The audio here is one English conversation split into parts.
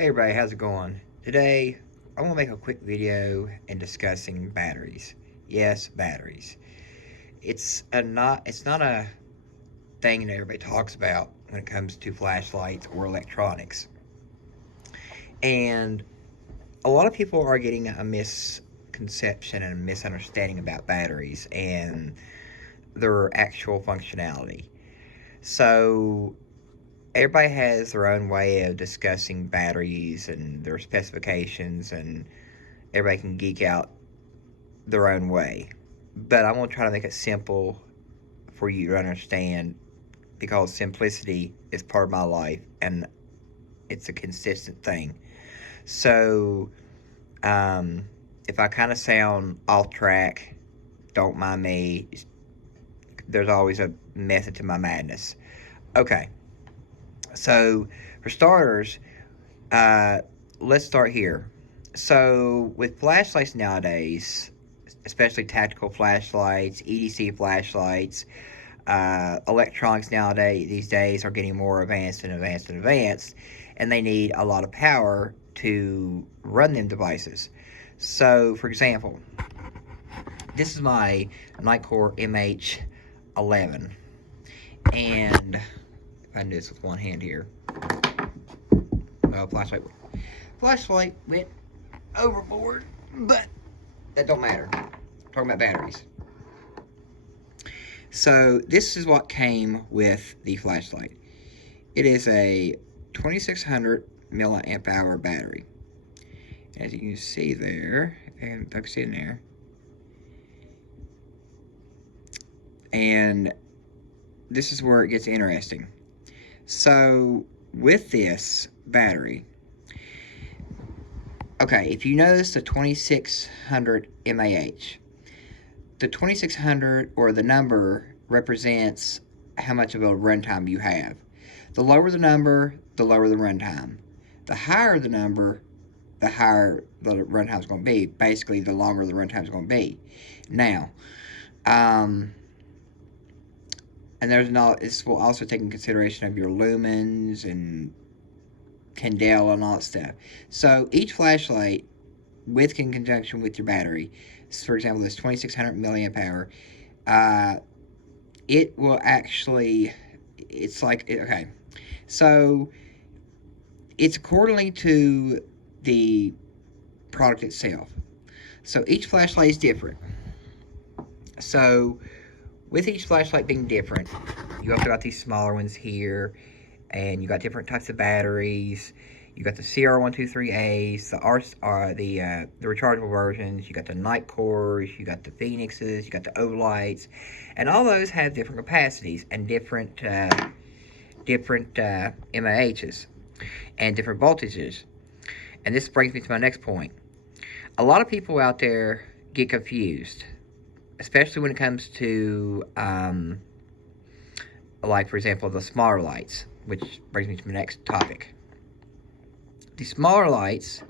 Hey everybody, how's it going? Today, I want to make a quick video in discussing batteries. Yes, batteries. It's not a thing that everybody talks about when it comes to flashlights or electronics. And a lot of people are getting a misconception and a misunderstanding about batteries and their actual functionality. So, everybody has their own way of discussing batteries and their specifications, and everybody can geek out their own way. But I'm going to try to make it simple for you to understand because simplicity is part of my life and it's a consistent thing. So, um, if I kind of sound off track, don't mind me. There's always a method to my madness. Okay, so for starters, uh, let's start here. So, with flashlights nowadays, especially tactical flashlights, EDC flashlights, electronics nowadays these days are getting more advanced and advanced and advanced, and they need a lot of power to run them devices. So, for example, this is my Nitecore MH11, and if I can do this with one hand here, well, flashlight went overboard, but that don't matter. I'm talking about batteries. So this is what came with the flashlight. It is a 2600 milliamp hour battery. As you can see there, and focus in there. And this is where it gets interesting. So with this battery, okay, if you notice the 2600 mAh, the 2600 or the number represents how much of a runtime you have. The lower the number, the lower the runtime. The higher the number, the higher the runtime is going to be. Basically, the longer the runtime is going to be. Now, and this will also take in consideration of your lumens and candela and all that stuff. So each flashlight, in conjunction with your battery, for example, this 2600 milliamp hour, it will actually, it's like, okay, so it's accordingly to the product itself. So each flashlight is different. So with each flashlight being different, you also got these smaller ones here, and you got different types of batteries. You got the CR123As, the rechargeable versions. You got the Nitecores, you got the Phoenixes, you got the Olights, and all those have different capacities and different MAHs and different voltages. And this brings me to my next point. A lot of people out there get confused, especially when it comes to like, for example, the smaller lights, which brings me to my next topic. The smaller lights,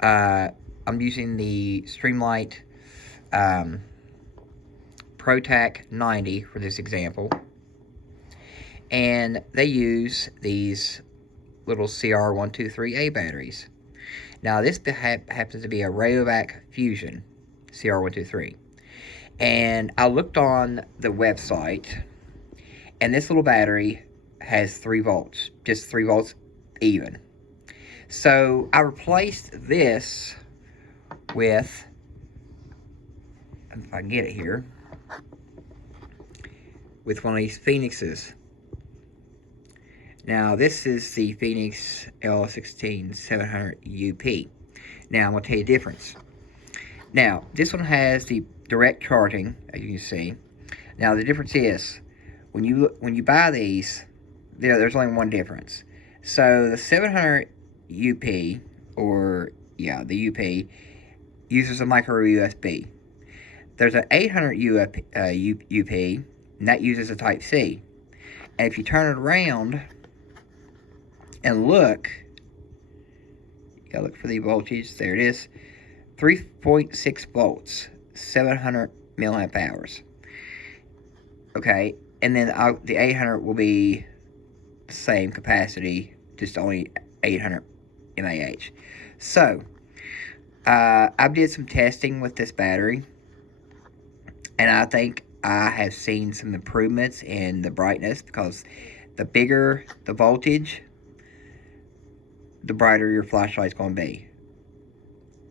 I'm using the Streamlight ProTac 90 for this example, and they use these little CR123A batteries. Now, this happens to be a Rayovac Fusion CR123, and I looked on the website, and this little battery has 3 volts, just 3 volts even. So I replaced this with, if I can get it here, with one of these Phoenixes. Now this is the Phoenix L16700 UP. Now I'm going to tell you the difference. Now this one has the direct charging, as you can see. Now the difference is, when you buy these, there's only one difference. So the 700 UP, or yeah, the UP, uses a micro USB. There's an 800 UP, and that uses a Type C. And if you turn it around and look, you gotta look for the voltage. There it is, 3.6 volts, 700 milliamp hours. Okay, and then the 800 will be the same capacity, just only 800 mAh. So, I did some testing with this battery, and I think I have seen some improvements in the brightness, because the bigger the voltage, the brighter your flashlight's going to be.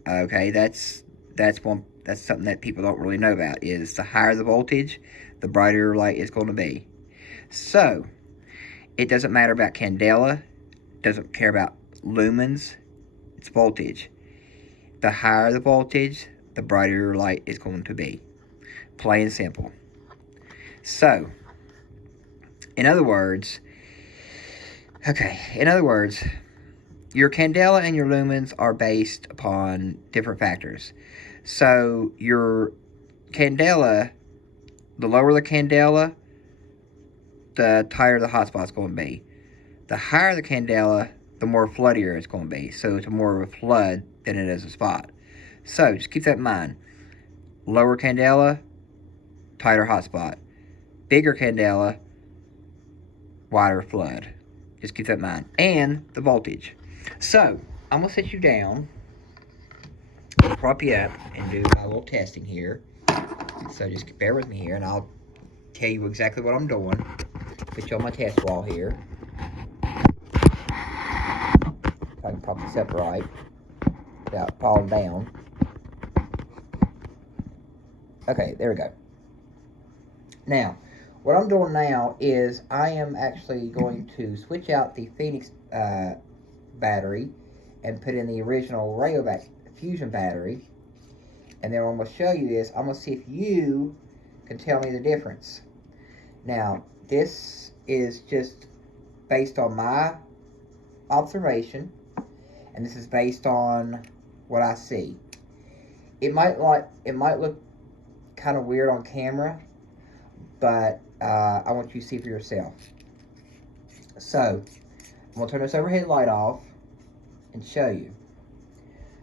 Okay, that's something that people don't really know about, is the higher the voltage, the brighter your light is going to be. So, it doesn't matter about candela, doesn't care about lumens, it's voltage. The higher the voltage, the brighter your light is going to be. Plain and simple. So, in other words, your candela and your lumens are based upon different factors. So, your candela, the lower the candela, the tighter the hotspot's going to be. The higher the candela, the more floodier it's going to be. So, it's more of a flood than it is a spot. So, just keep that in mind. Lower candela, tighter hotspot. Bigger candela, wider flood. Just keep that in mind. And the voltage. So, I'm going to set you down, prop you up, and do my little testing here. So just bear with me here, and I'll tell you exactly what I'm doing. Put you on my test wall here. If I can prop this up right without falling down. Okay, there we go. Now, what I'm doing now is I am actually going to switch out the Phoenix battery and put in the original Rayovac Fusion battery. And then what I'm going to show you is, I'm going to see if you can tell me the difference. Now, this is just based on my observation, and this is based on what I see. It might look kind of weird on camera, but I want you to see for yourself. So, I'm going to turn this overhead light off and show you.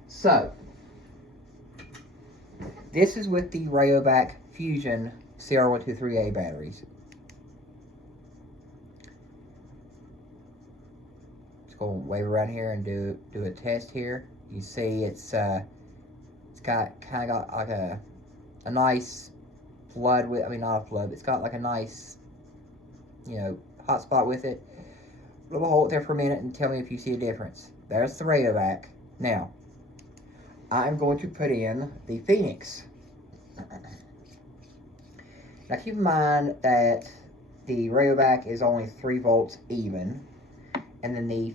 So, this is with the Rayovac Fusion CR123A batteries. Just going to wave around here and do a test here. You see it's got kind of got like a nice flood with, I mean not a flood, but it's got like a nice, hot spot with it. We'll hold it there for a minute and tell me if you see a difference. There's the Rayovac. Now, I'm going to put in the Phoenix. Now keep in mind that the Rayovac is only 3 volts even, and then the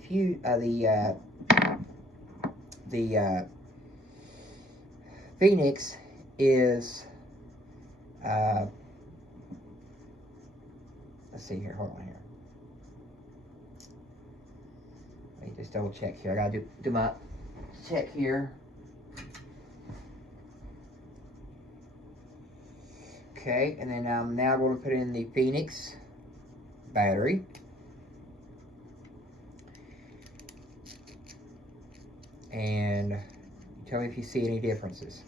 Phoenix is let's see here, hold on here. Let me just double check here. I gotta do my check here. Okay, and then I'm now going to put in the Phoenix battery. And tell me if you see any differences.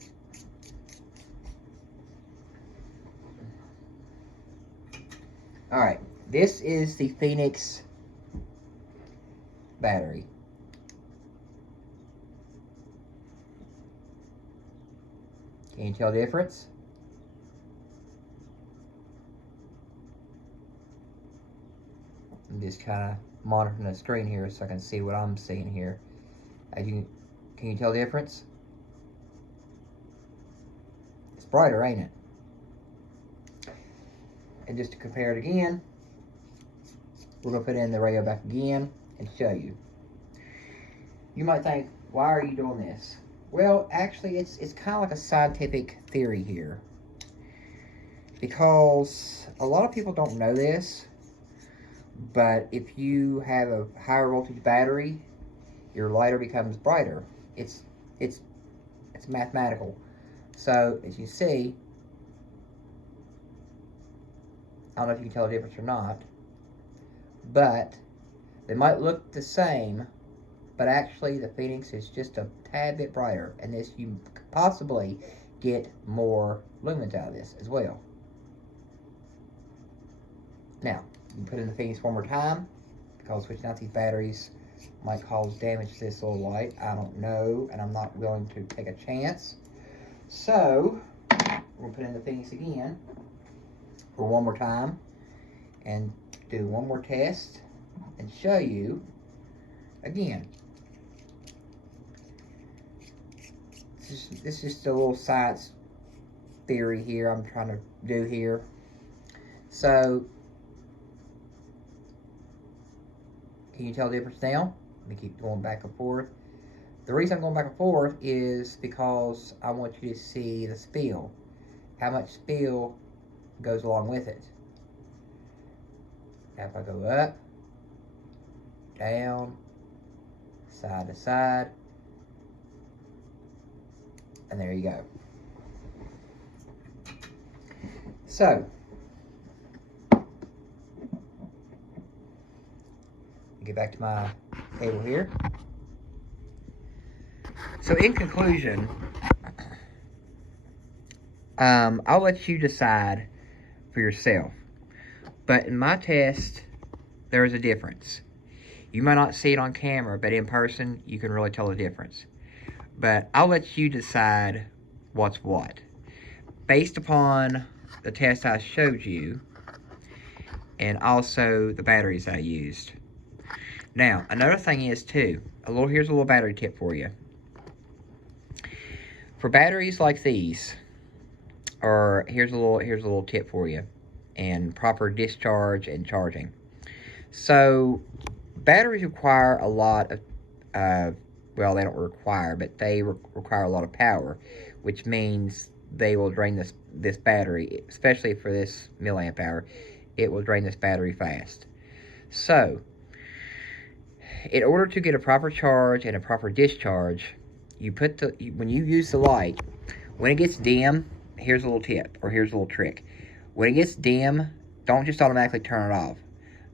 Alright, this is the Phoenix battery. Can you tell the difference? I'm just kind of monitoring the screen here so I can see what I'm seeing here. Can you tell the difference? It's brighter, ain't it? And just to compare it again, we're going to put in the Rayovac again and show you. You might think, why are you doing this? Well, actually, it's kind of like a scientific theory here. Because a lot of people don't know this, but if you have a higher voltage battery, your lighter becomes brighter. It's mathematical. So, as you see, I don't know if you can tell the difference or not, but they might look the same, but actually the Phoenix is just a tad bit brighter, and this, you could possibly get more lumens out of this as well. Now, you can put in the Phoenix one more time, because switching out these batteries Might cause damage to this little light. I don't know, and I'm not willing to take a chance. So, we'll put in the Phoenix again for one more time and do one more test and show you again. This is just a little science theory here I'm trying to do here. So, can you tell the difference now? Let me keep going back and forth. The reason I'm going back and forth is because I want you to see the spill. How much spill goes along with it. Now if I go up, down, side to side, and there you go. So, get back to my table here. So in conclusion, I'll let you decide for yourself. But in my test, there is a difference. You might not see it on camera, but in person, you can really tell the difference. But I'll let you decide what's what. Based upon the test I showed you, and also the batteries I used. Now, another thing is too, here's a little battery tip for you. For batteries like these, or here's a little tip for you, and proper discharge and charging. So, batteries require a lot of, well, they don't require, but they require a lot of power, which means they will drain this battery, especially for this milliamp hour, it will drain this battery fast. So, in order to get a proper charge and a proper discharge, when you use the light, when it gets dim, here's a little tip, or here's a little trick. When it gets dim, don't just automatically turn it off.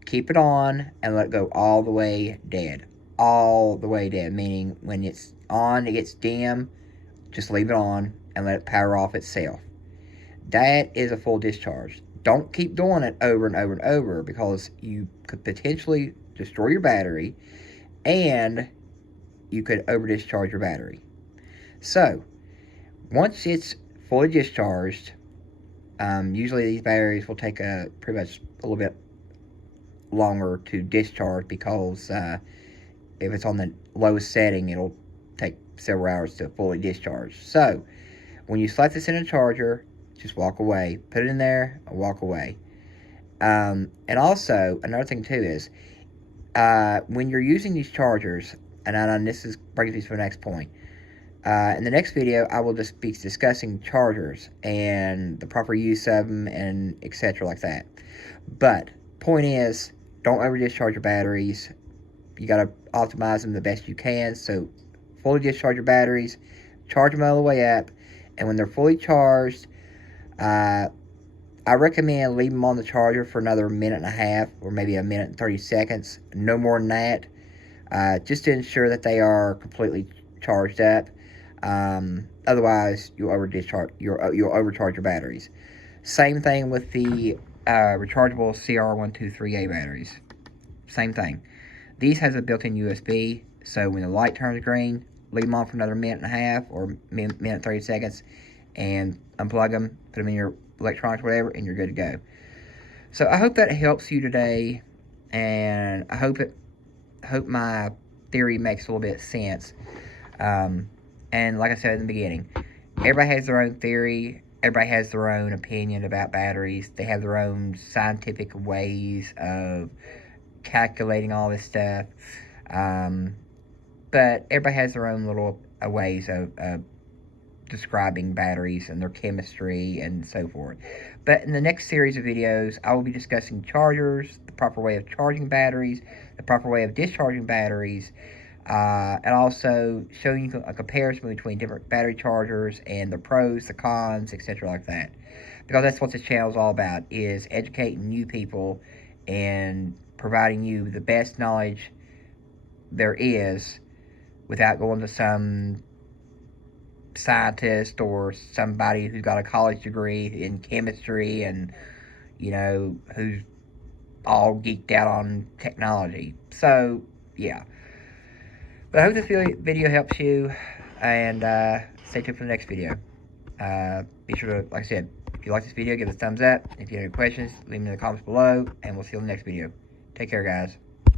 Keep it on and let it go all the way dead. All the way dead, meaning when it's on, it gets dim, just leave it on and let it power off itself. That is a full discharge. Don't keep doing it over and over and over, because you could potentially destroy your battery and you could over discharge your battery. So, once it's fully discharged, usually these batteries will take pretty much a little bit longer to discharge, because if it's on the lowest setting, it'll take several hours to fully discharge. So, when you slap this in a charger, just walk away. Put it in there and walk away. And also, another thing too is, when you're using these chargers, and this brings me to the next point. In the next video, I will just be discussing chargers and the proper use of them and etc. like that. But, point is, don't over discharge your batteries. You got to optimize them the best you can. So, fully discharge your batteries, charge them all the way up, and when they're fully charged, I recommend leave them on the charger for another minute and a half, or maybe a minute and 30 seconds. No more than that. Just to ensure that they are completely charged up. Otherwise, you'll overcharge your batteries. Same thing with the rechargeable CR123A batteries. Same thing. These has a built-in USB, so when the light turns green, leave them on for another minute and a half or minute 30 seconds, and unplug them, put them in your electronics, whatever, and you're good to go. So I hope that helps you today, and I hope my theory makes a little bit of sense. And like I said in the beginning, everybody has their own theory. Everybody has their own opinion about batteries. They have their own scientific ways of calculating all this stuff. But everybody has their own little ways of describing batteries and their chemistry and so forth. But in the next series of videos, I will be discussing chargers, the proper way of charging batteries, the proper way of discharging batteries, and also showing you a comparison between different battery chargers and the pros, the cons, etc. like that. Because that's what this channel is all about, is educating you people and providing you the best knowledge there is without going to some scientist or somebody who's got a college degree in chemistry and, you know, who's all geeked out on technology. So, yeah. But I hope this video helps you, and stay tuned for the next video. Be sure to, like I said, if you like this video, give it a thumbs up. If you have any questions, leave them in the comments below, and we'll see you in the next video. Take care, guys.